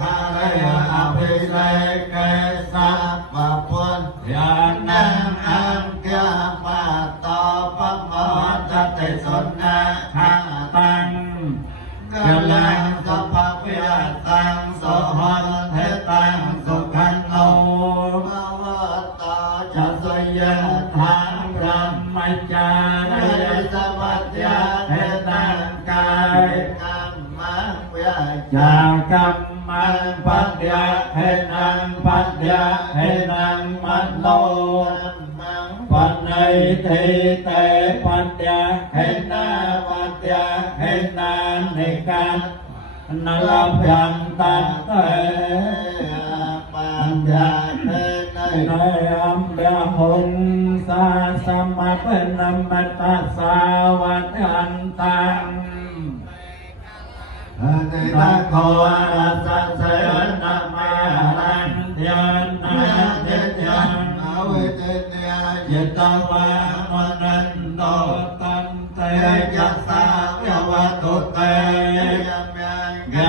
คาเลอภิเลเกสัพพะพุทธญาณังอังเกียปะตอปะโมจติสุนนะขังตังกลังสัพพะวิยตังโสหันเทตังสุขันโนภวตาจัสยะทางพรหมจารีสมัจยะเทตังกายกัมมังวิยจากัมมังปัญญาเทนังปัญญาเทนังมัตโนปัญญทิเตปัญญาเทนาปัญญาเทนานิกันนลพันตันเตปัญญาเทนัยอัมยาหุงสาสมะเป็นนัมมัตตาสาวัตอันตังนะโคอาสัสเสนะมารันเทียนนาเจยันอวิเจเนียยิตวามนันโตตันเตยัสสะยวัตุเตยเม